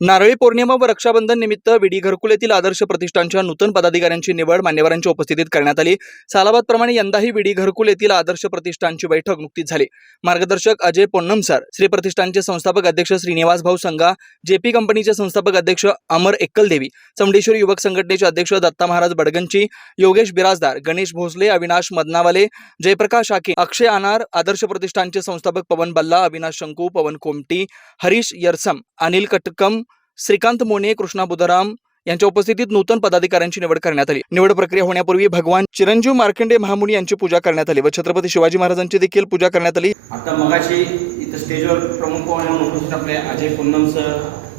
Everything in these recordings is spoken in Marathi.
नारळी पौर्णिमा व रक्षाबंधन निमित्त विडी घरकुल येथील आदर्श प्रतिष्ठानच्या नूतन पदाधिकाऱ्यांची निवड मान्यवरांच्या उपस्थितीत करण्यात आली। सालाबादप्रमाणे यंदाही विडी घरकुल येथील आदर्श प्रतिष्ठानची बैठक नुकतीच झाली। मार्गदर्शक अजय पोन्नम सर, श्री प्रतिष्ठानचे संस्थापक अध्यक्ष श्रीनिवास भाऊ संघा, जेपी कंपनीचे संस्थापक अध्यक्ष अमर एक्कलदेवी, चमडेश्वर युवक संघटनेचे अध्यक्ष दत्ता महाराज बडगंची, योगेश बिराजदार, गणेश भोसले, अविनाश मदनावाले, जयप्रकाश आके, अक्षय आनार, आदर्श प्रतिष्ठानचे संस्थापक पवन बल्ला, अविनाश शंकू, पवन कोमटी, हरीश यरसम, अनिल कटकम, श्रीकांत मोने, कृष्णा बुधराम यांच्या उपस्थितीत नूतन पदाधिकाऱ्यांची निवड करण्यात आली। निवड प्रक्रिया होण्यापूर्वी भगवान चिरंजीव मार्कंडे महामुनी यांची पूजा करण्यात आली व छत्रपती शिवाजी महाराजांची देखील पूजा करण्यात आली। आता मगाशी इथं स्टेजवर प्रमुख पाहुणे म्हणून उपस्थित आपले अजय पोन्नम सर,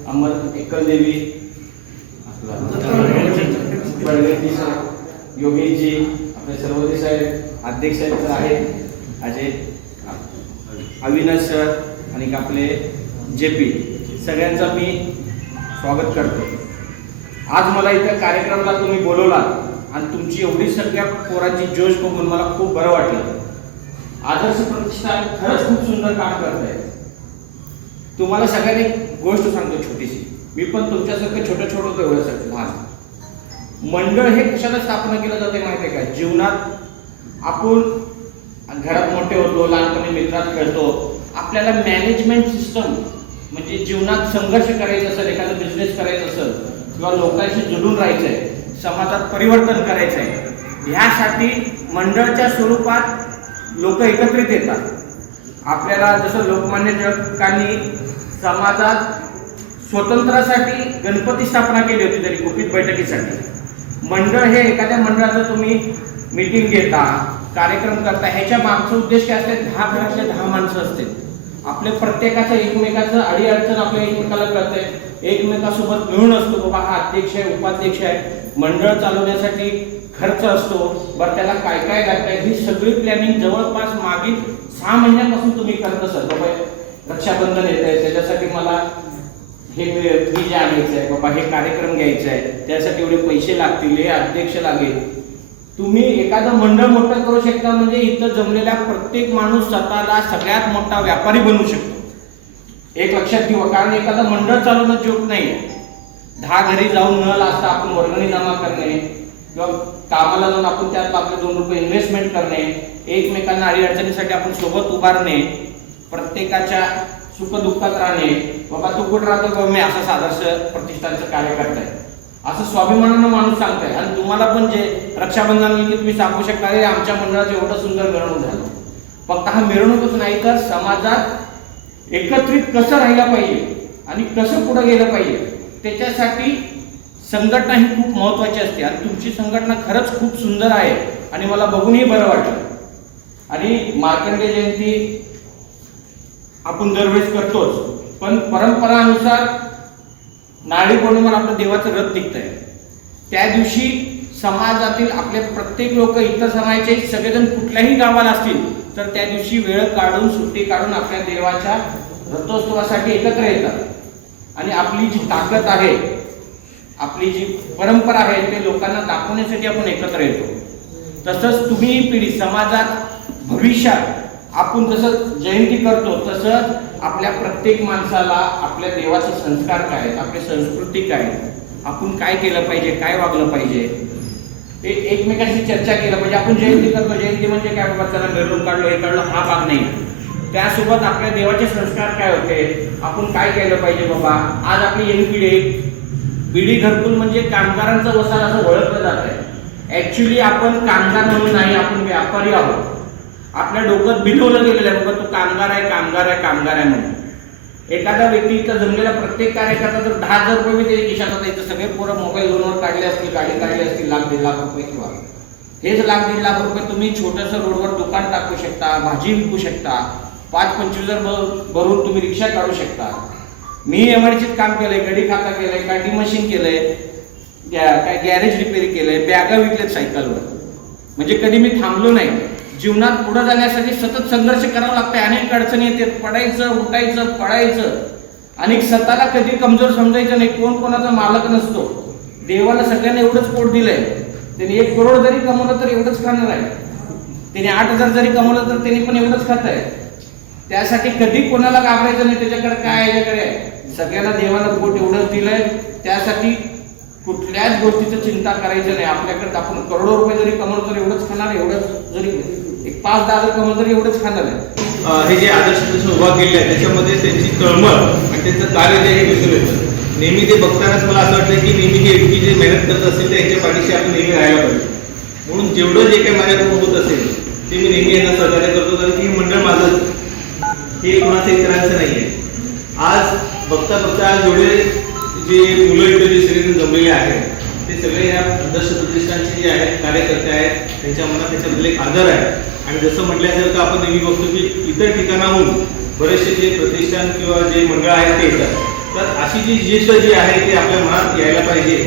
अमर एक्कलदेवी, बडगंची सर, योगेशजी, आपले सर्वोदय साहेब, अध्यक्ष साहेब तर आहेत, अजय, अविनाश सर आणि आपले जेपी, सगळ्यांचा मी स्वागत करतो। आज मला इथं कार्यक्रमाला तुम्ही बोलवला आणि तुमची एवढी सगळ्या पोरांची जोश बघून मला खूप बरं वाटलं। आदर्श प्रतिष्ठान खरंच खूप सुंदर काम करत आहे। तुम्हाला सगळ्यांनी गोष्ट सांगतो छोटीशी, मी पण तुमच्यासारखं छोटं होतो एवढ्यासारखं लहान। मंडळ हे कशाला स्थापना केलं जाते माहिती आहे का? जीवनात आपण घरात मोठे होतो, लहानपणी मित्रात खेळतो, आपल्याला मॅनेजमेंट सिस्टम म्हणजे जीवनात संघर्ष करायचा असेल, एखादा बिझनेस करायचा असेल किंवा लोकांशी जुळून राहायचं आहे, समाजात परिवर्तन करायचं आहे, ह्यासाठी मंडळाच्या स्वरूपात लोक एकत्रित येतात। आपल्याला जसं लोकमान्य टिळकांनी समाजात स्वातंत्र्यासाठी गणपती स्थापना केली होती तरी गुपित बैठकीसाठी, मंडळ हे एखाद्या मंडळाचं तुम्ही मीटिंग घेता, कार्यक्रम करता, ह्याच्या मागचा उद्देश काय असते? 10 घरातले 10 माणसं असते, आपले प्रत्येकाचं एकमेकाचं अडीअडचण आपल्या एकमेकाला कळते, एकमेकासोबत मिळून असतो। बाबा हा अध्यक्ष आहे, उपाध्यक्ष आहे, मंडळ चालवण्यासाठी खर्च असतो, बरं त्याला काय काय लागतंय ही सगळी प्लॅनिंग जवळपास मागील 6 महिन्यापासून तुम्ही करत असत। बाबा रक्षाबंधन येत आहे, त्याच्यासाठी मला हे फ्रीज आणायचं आहे, बाबा हे कार्यक्रम घ्यायचा आहे, त्यासाठी एवढे पैसे लागतील, हे अध्यक्ष लागेल। तुम्ही एखादं मंडळ मोठं करू शकता म्हणजे इथं जमलेला प्रत्येक माणूस स्वतःला सगळ्यात मोठा व्यापारी बनवू शकतो। एक लक्षात ठेवा, कारण एखादं मंडळ चालवणं जोक नाही। 10 घरी जाऊन न लाजता आपण वर्गणी जमा करणे किंवा कामाला जाऊन आपण त्यात आपले 2 रुपये इन्व्हेस्टमेंट करणे, एकमेकांना अडीअडचणीसाठी आपण सोबत उभारणे, प्रत्येकाच्या सुखदुःखात राहणे, बाबा तू कुठं राहतो, बाबा मी असं आदर्श प्रतिष्ठानचं कार्य करताय असं स्वाभिमानानं माणूस सांगताय। आणि तुम्हाला पण जे रक्षाबंधनाला तुम्ही सांगू शकता, अरे आमच्या मंडळाचं एवढं सुंदर मिरवणूक झालं। फक्त हा मिरवणूकच नाही तर समाजात एकत्रित कसं राहिलं पाहिजे आणि कसं पुढे गेलं पाहिजे, त्याच्यासाठी संघटना ही खूप महत्वाची असते। आणि तुमची संघटना खरंच खूप सुंदर आहे आणि मला बघूनही बरं वाटलं। आणि मार्कंडे जयंती आपण दरवेळेस करतोच, पण परंपरानुसार नारळी पौर्णिमेला आपलं देवाचं रथ निघतंय, त्या दिवशी समाजातील आपले प्रत्येक लोक, इतर समाजाचे सगळेजण कुठल्याही गावाला असतील तर त्या दिवशी वेळ काढून, सुट्टी काढून आपल्या देवाच्या रथोत्सवासाठी एकत्र येतात। आणि आपली जी ताकद आहे, आपली जी परंपरा आहे ते लोकांना दाखवण्यासाठी आपण एकत्र येतो। तसंच तुम्ही ही पिढी समाजात भविष्यात आपण जसं जयंती करतो तसं आपल्या प्रत्येक माणसाला आपल्या देवाचे संस्कार काय आहेत, आपली संस्कृती काय, आपण काय केलं पाहिजे, काय वागलं पाहिजे, ते एकमेकांशी चर्चा केलं पाहिजे। आपण जयंती करतो, जयंती म्हणजे काय बाबा चला मिरवणूक काढलो, हे काढलो, हा भाग नाही। त्यासोबत आपल्या देवाचे संस्कार काय होते, आपण काय केलं पाहिजे बाबा। आज आपली यंग पिढी विडी घरकुल म्हणजे कामगारांचं वसाहत असं ओळखलं जात आहे। ऍक्च्युली आपण कामगार म्हणून नाही, आपण व्यापारी आहोत। आपल्या डोक्यात बिनवलं गेलेलं आहे बाबा तू कामगार आहे, कामगार आहे, कामगार आहे म्हणून। एखादा व्यक्ती इथं जमलेला प्रत्येक कार्यकर्ता जर 10,000 रुपये मी त्याच्या खिशात होता, इथं सगळे पोरं मोबाईल लोनवर काढले असतील, गाडी काढली असतील, 1,00,000 1,50,000 रुपये, किंवा हेच 1,00,000 1,50,000 रुपये तुम्ही छोटंसं रोडवर दुकान टाकू शकता, भाजी विकू शकता, 5-25,000 भरून तुम्ही रिक्षा काढू शकता। मी एमआयडीसीत काम केलंय, गडी खाता केलंय, कांडी मशीन केलंय, काय गॅरेज रिपेअर केलंय, बॅगा विकल्यात सायकलवर, म्हणजे कधी मी थांबलो नाही। जीवनात पुढे जाण्यासाठी सतत संघर्ष करावा लागतंय, अनेक अडचणी येतात, पडायचं, उठायचं, पडायचं, आणि स्वतःला कधी कमजोर समजायचं नाही। कोण कोणाचा मालक नसतो, देवाला सगळ्यांना एवढंच पोट दिलंय, त्यांनी 1 करोड जरी कमवलं तर एवढंच खाणार आहे, त्याने 8,000 जरी कमवलं तर त्यांनी पण एवढंच खात आहे। त्यासाठी कधी कोणाला घाबरायचं नाही. त्याच्याकडे काय आहे, याच्याकडे आहे. सगळ्यांना देवानं पोट एवढंच दिलंय. त्यासाठी कुठल्याच गोष्टीचं चिंता करायचं नाही. आपल्याकडे आपण करोडो रुपये जरी कमवलं तर एवढंच खाणार, एवढंच जरी एक 5-10 कमवलं तरी एवढंच खाणार आहे. हे जे आदर्श प्रदर्शन उभा केले आहे त्याच्यामध्ये त्यांची तळमळ आणि त्यांचं कार्य जे हे दिसून येतं. नेहमी ते बघतानाच मला असं वाटतं की नेहमी हे व्यक्ती जे मेहनत करत असेल त्यांच्या पाठीशी आपण नेहमी राहायला पाहिजे. म्हणून जेवढं जे काही माझ्याकडून होत असेल ते मी नेहमी यांना सहकार्य करतो, कारण की हे मंडळ माझंच, हे कोणाचं इतरांचं नाही आहे. आज बघता बघता जेवढे जे मुलं इथं जे सगळे जमलेले आहेत ते सगळे या आदर्श प्रतिष्ठानचे जे आहेत कार्यकर्ते आहेत, त्यांच्या मनात त्याच्याबद्दल एक आदर आहे. आणि जसं म्हटल्यासारखं आपण नेहमी बघतो की इतर ठिकाणाहून बरेचसे जे प्रतिष्ठान किंवा जे मंडळ आहेत ते येतात. तर अशी जी ज्येष्ठ जी आहे ते आपल्या मनात यायला पाहिजे.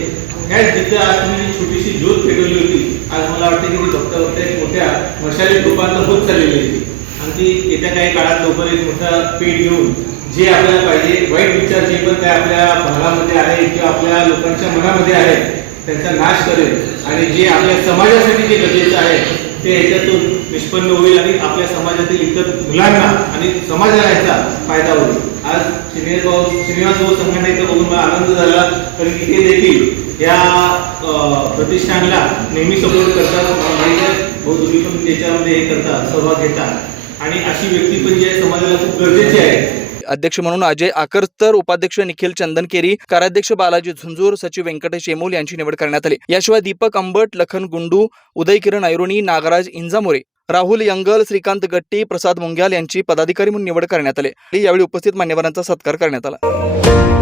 ह्या जिथं आज तुम्ही जी छोटीशी ज्योत पेटवली होती, आज मला वाटतं की ती बघता बघता एक मोठ्या मशालीत रूपांतर होत चाललेली आहे. आणि ती येत्या काही काळात लवकर एक मोठा पेट घेऊन जे आपल्याला पाहिजे, वाईट विचार जे पण काय आपल्या भागामध्ये आहे किंवा आपल्या लोकांच्या मनामध्ये आहे त्यांचा नाश करेल. आणि जे आपल्या समाजासाठी जे गरजेचं आहे ते याच्यातून निष्पन्न होईल आणि आपल्या समाजातील इतर मुलांना आणि समाजाला याचा फायदा होईल. आज श्रीनिवास भाऊ संघटना इथं बघून मला आनंद झाला, कारण की ते देखील या प्रतिष्ठानला नेहमी सपोर्ट करतात. मला माहिती आहे भाऊ तुम्ही पण त्याच्यामध्ये हे करता, सहभाग घेता. आणि अशी व्यक्ती पण जी आहे समाजाला खूप गरजेची आहे. अध्यक्ष म्हणून अजय आकर्तर, उपाध्यक्ष निखिल चंदनकेरी, कार्याध्यक्ष बालाजी झुंजूर, सचिव व्यंकटेश येमोल यांची निवड करण्यात आली. याशिवाय दीपक अंबट, लखन गुंडू, उदय किरण ऐरोनी, नागराज इंजामोरे, राहुल यंगल, श्रीकांत गट्टी, प्रसाद मुंग्याल यांची पदाधिकारी म्हणून निवड करण्यात आली. यावेळी उपस्थित मान्यवरांचा सत्कार करण्यात आला.